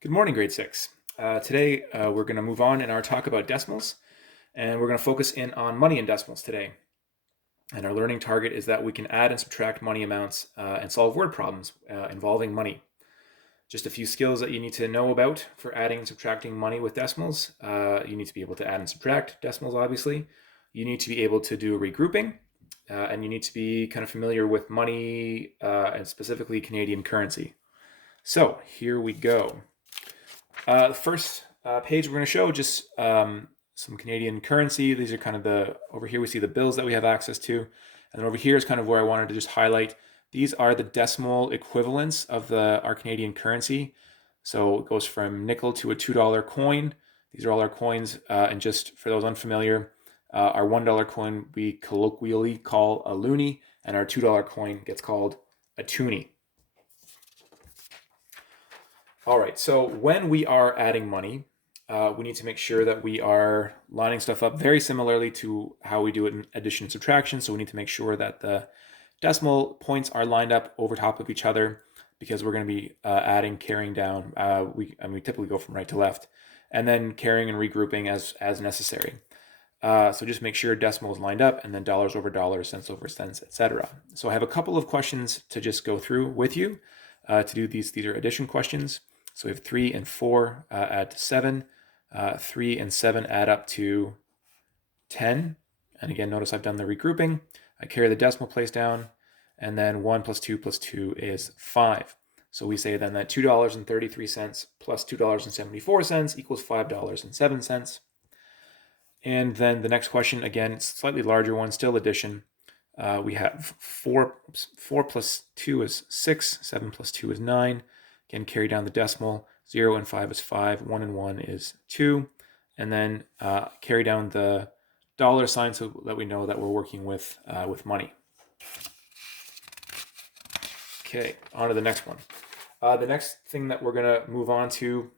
Good morning, grade 6. Today, we're going to move on in our talk about decimals, and we're going to focus in on money in decimals today. And our learning target is that we can add and subtract money amounts and solve word problems involving money. Just a few skills that you need to know about for adding and subtracting money with decimals. You need to be able to add and subtract decimals, obviously. You need to be able to do regrouping, and you need to be kind of familiar with money and specifically Canadian currency. So here we go. The first page we're going to show just some Canadian currency. These are kind of over here we see the bills that we have access to. And then over here is kind of where I wanted to just highlight. These are the decimal equivalents of our Canadian currency. So it goes from nickel to a $2 coin. These are all our coins. And just for those unfamiliar, our $1 coin we colloquially call a loonie, and our $2 coin gets called a toonie. All right, so when we are adding money, we need to make sure that we are lining stuff up very similarly to how we do it in addition and subtraction. So we need to make sure that the decimal points are lined up over top of each other because we're going to be adding, carrying down. We typically go from right to left, and then carrying and regrouping as necessary. So just make sure decimal is lined up, and then dollars over dollars, cents over cents, etc. So I have a couple of questions to just go through with you to do these. These are addition questions. So we have 3 and 4 add to 7. 3 and 7 add up to 10. And again, notice I've done the regrouping. I carry the decimal place down, and then 1 plus 2 plus 2 is 5. So we say then that $2.33 plus $2.74 equals $5.07. And then the next question, again, slightly larger one, still addition. We have 4 plus 2 is 6, 7 plus 2 is 9. Again, carry down the decimal. 0 and 5 is 5. 1 and 1 is 2. And then carry down the dollar sign so that we know that we're working with money. Okay, on to the next one. The next thing that we're going to move on to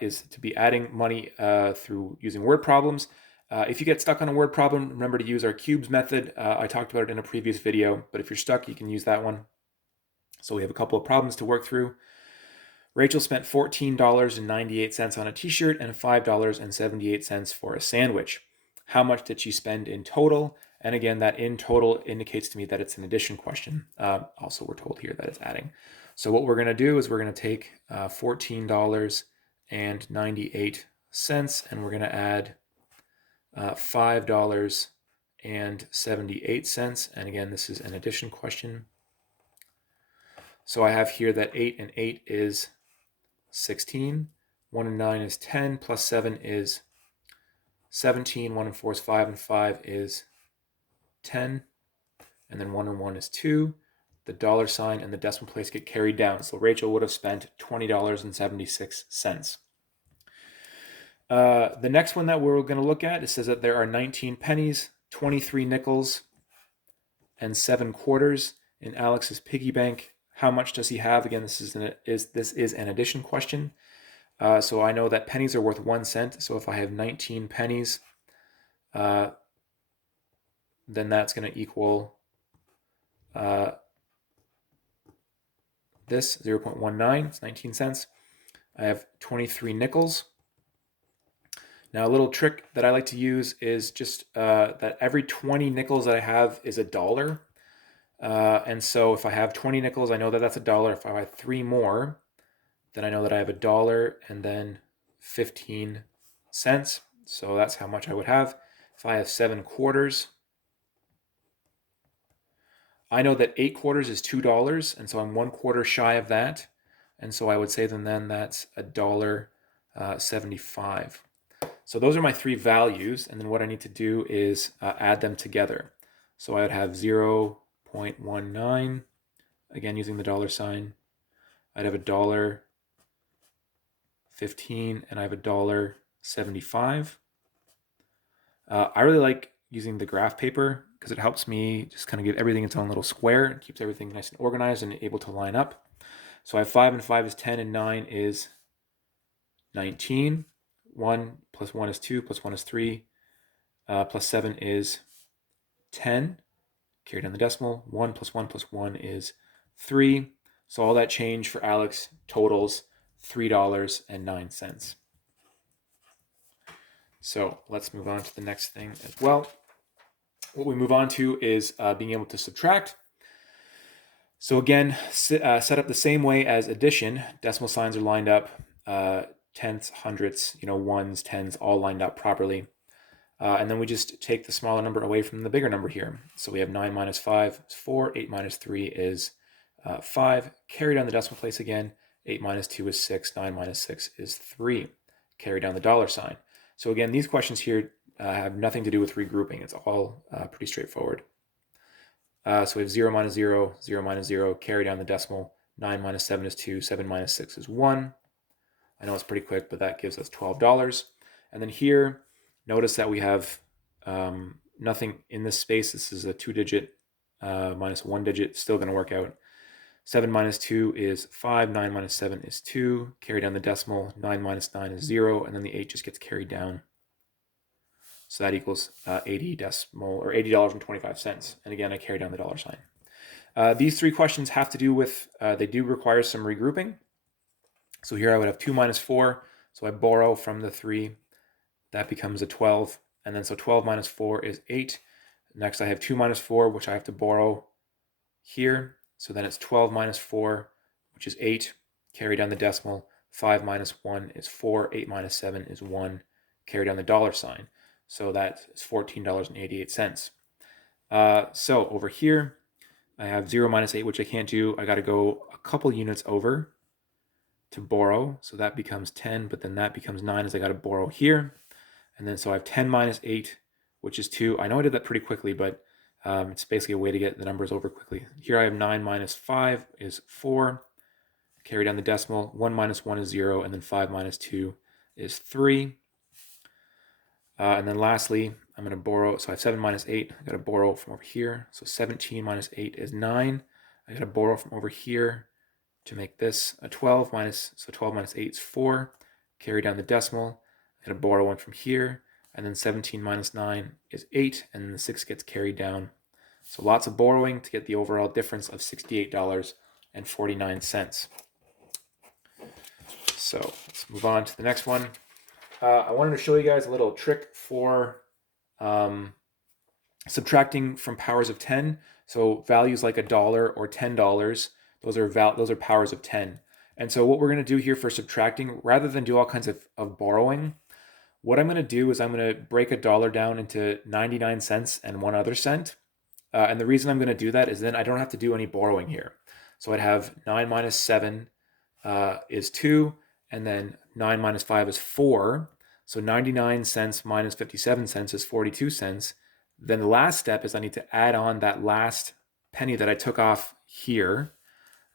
is to be adding money through using word problems. If you get stuck on a word problem, remember to use our cubes method. I talked about it in a previous video, but if you're stuck, you can use that one. So we have a couple of problems to work through. Rachel spent $14.98 on a t-shirt and $5.78 for a sandwich. How much did she spend in total? And again, that in total indicates to me that it's an addition question. Also, we're told here that it's adding. So what we're going to do is we're going to take $14.98 and we're going to add $5.78. And again, this is an addition question. So I have here that 8 and 8 is 16. 1 and 9 is 10. Plus 7 is 17. 1 and 4 is 5. And 5 is 10. And then 1 and 1 is 2. The dollar sign and the decimal place get carried down. So Rachel would have spent $20.76. The next one that we're going to look at, it says that there are 19 pennies, 23 nickels, and 7 quarters in Alex's piggy bank. How much does he have? Again, this is an addition question. So I know that pennies are worth 1 cent. So if I have 19 pennies, then that's going to equal this 0.19. It's 19 cents. I have 23 nickels. Now, a little trick that I like to use is just that every 20 nickels that I have is $1. And so if I have 20 nickels, I know that that's $1. If I have 3 more, then I know that I have $1 and then 15 cents. So that's how much I would have. If I have 7 quarters, I know that 8 quarters is $2, and so I'm 1 quarter shy of that. And so I would say then that's $1.75. So those are my 3 values, and then what I need to do is add them together. So I would have 0.19, again using the dollar sign. I'd have $1.15, and I have $1.75. I really like using the graph paper because it helps me just kind of give everything its own little square. It keeps everything nice and organized and able to line up. So I have 5 and 5 is 10, and 9 is 19. 1 plus 1 is 2, plus 1 is 3, plus 7 is 10. Carry down the decimal. 1 plus 1 plus 1 is 3. So all that change for Alex totals $3.09. So let's move on to the next thing as well. What we move on to is being able to subtract. So again, set up the same way as addition. Decimal signs are lined up, tenths, hundredths, ones, tens, all lined up properly. And then we just take the smaller number away from the bigger number here. So we have 9 minus 5 is 4, 8 minus 3 is 5. Carry down the decimal place again. 8 minus 2 is 6, 9 minus 6 is 3. Carry down the dollar sign. So again, these questions here have nothing to do with regrouping. It's all pretty straightforward. So we have 0 minus 0, 0 minus 0, carry down the decimal. 9 minus 7 is 2, 7 minus 6 is 1. I know it's pretty quick, but that gives us $12. And then here, notice that we have nothing in this space. This is a 2-digit minus 1-digit, still going to work out. 7 minus 2 is 5, 9 minus 7 is 2. Carry down the decimal, 9 minus 9 is 0, and then the 8 just gets carried down. So that equals 80 decimal, or $80.25. And again, I carry down the dollar sign. These three questions have to do with, they do require some regrouping. So here I would have 2 minus 4, so I borrow from the 3. That becomes a 12, and then so 12 minus 4 is 8. Next I have 2 minus 4, which I have to borrow here. So then it's 12 minus 4, which is 8. Carry down the decimal. 5 minus 1 is 4. 8 minus 7 is 1. Carry down the dollar sign. So that is $14.88. So over here, I have 0 minus 8, which I can't do. I got to go a couple units over to borrow. So that becomes 10, but then that becomes 9 as I got to borrow here. And then so I have 10 minus 8, which is 2. I know I did that pretty quickly, but it's basically a way to get the numbers over quickly. Here I have 9 minus 5 is 4. Carry down the decimal. 1 minus 1 is 0, and then 5 minus 2 is 3. And then lastly, I'm going to borrow. So I have 7 minus 8. I got to borrow from over here. So 17 minus 8 is 9. I got to borrow from over here to make this a 12 minus, so 12 minus 8 is 4. Carry down the decimal. I'm going to borrow one from here. And then 17 minus 9 is 8. And then the 6 gets carried down. So lots of borrowing to get the overall difference of $68.49. So let's move on to the next one. I wanted to show you guys a little trick for subtracting from powers of 10. So values like $1 or $10, those are powers of 10. And so what we're going to do here for subtracting, rather than do all kinds of borrowing, what I'm going to do is I'm going to break $1 down into 99 cents and one other cent. And the reason I'm going to do that is then I don't have to do any borrowing here. So I'd have 9 minus 7 is 2, and then 9 minus 5 is 4. So 99 cents minus 57 cents is 42 cents. Then the last step is I need to add on that last penny that I took off here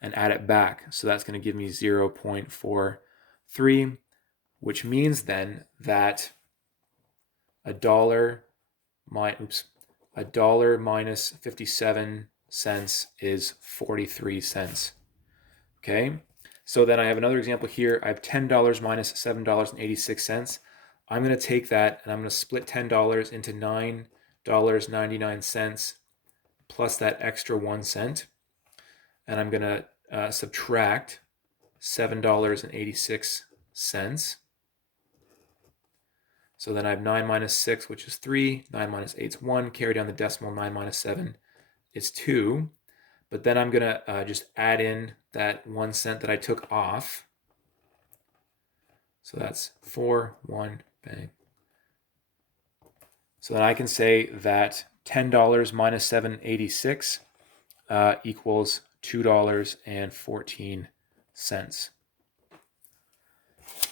and add it back. So that's going to give me 0.43, which means then that $1 minus 57 cents is 43 cents. Okay, so then I have another example here. I have $10 minus $7.86. I'm going to take that and I'm going to split $10 into $9.99 plus that extra 1 cent. And I'm going to subtract $7.86. So then I have 9 minus 6, which is 3. 9 minus 8 is 1. Carry down the decimal. 9 minus 7 is 2. But then I'm going to just add in that 1 cent that I took off. So that's 4, 1, bang. So then I can say that $10 minus $7.86 equals $2.14.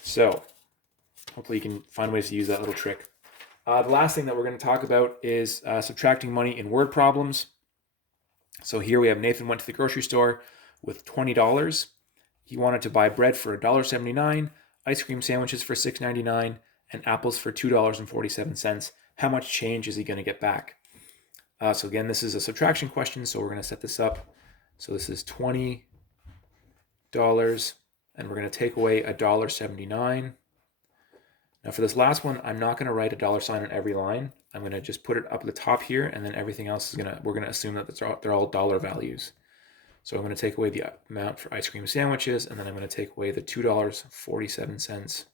So hopefully you can find ways to use that little trick. The last thing that we're going to talk about is subtracting money in word problems. So here we have Nathan went to the grocery store with $20. He wanted to buy bread for $1.79, ice cream sandwiches for $6.99, and apples for $2.47. How much change is he going to get back? So again, this is a subtraction question, so we're going to set this up. So this is $20, and we're going to take away $1.79. Now for this last one, I'm not going to write a dollar sign on every line. I'm going to just put it up at the top here, and then everything else is we're going to assume that they're all dollar values. So I'm going to take away the amount for ice cream sandwiches, and then I'm going to take away the $2.47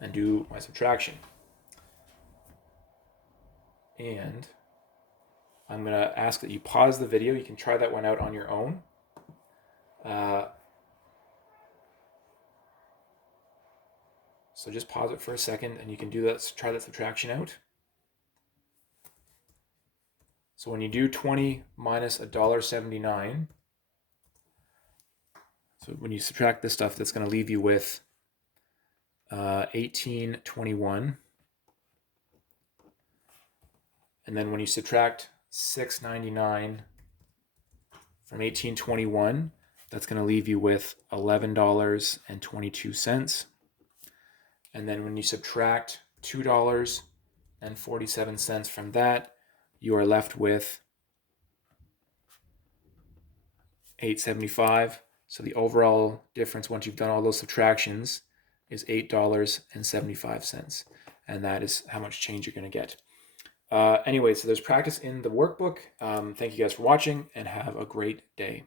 and do my subtraction. And I'm going to ask that you pause the video. You can try that one out on your own. So just pause it for a second and you can do that. Try that subtraction out. So when you do 20 minus $1.79, so when you subtract this stuff, that's going to leave you with 18.21. And then when you subtract $6.99 from 18.21, that's going to leave you with $11.22. And then when you subtract $2.47 from that, you are left with $8.75. So the overall difference, once you've done all those subtractions, is $8.75. And that is how much change you're going to get. Anyway, so there's practice in the workbook. Thank you guys for watching and have a great day.